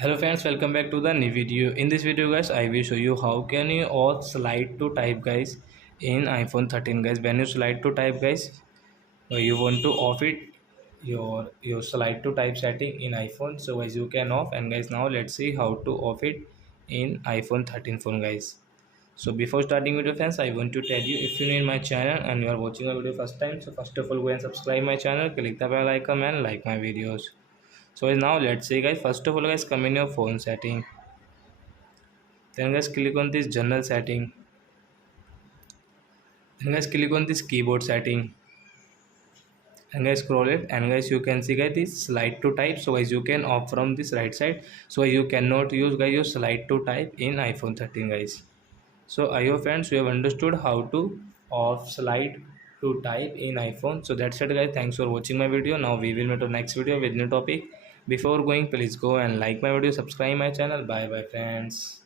Hello friends, welcome back to the new video. In this video guys, I will show you how can you all slide to type guys in iPhone 13 guys. When you slide to type guys, you want to off it your slide to type setting in iPhone. So guys you can off, and guys now let's see how to off it in iPhone 13 phone guys. So before starting video friends, I want to tell you, if you new in my channel and you are watching a video first time, so first of all go and subscribe my channel, click the bell icon and like my videos. So guys, now let's see guys, first of all guys, come in your phone setting, then guys click on this general setting, then guys click on this keyboard setting, and guys scroll it, and guys you can see guys this slide to type. So guys you can off from this right side, so you cannot use guys your slide to type in iPhone 13 guys. So I hope friends you have understood how to off slide to type in iPhone. So that's it guys, thanks for watching my video. Now we will meet on next video with new topic. Before going, please go and like my video, subscribe my channel. Bye bye friends.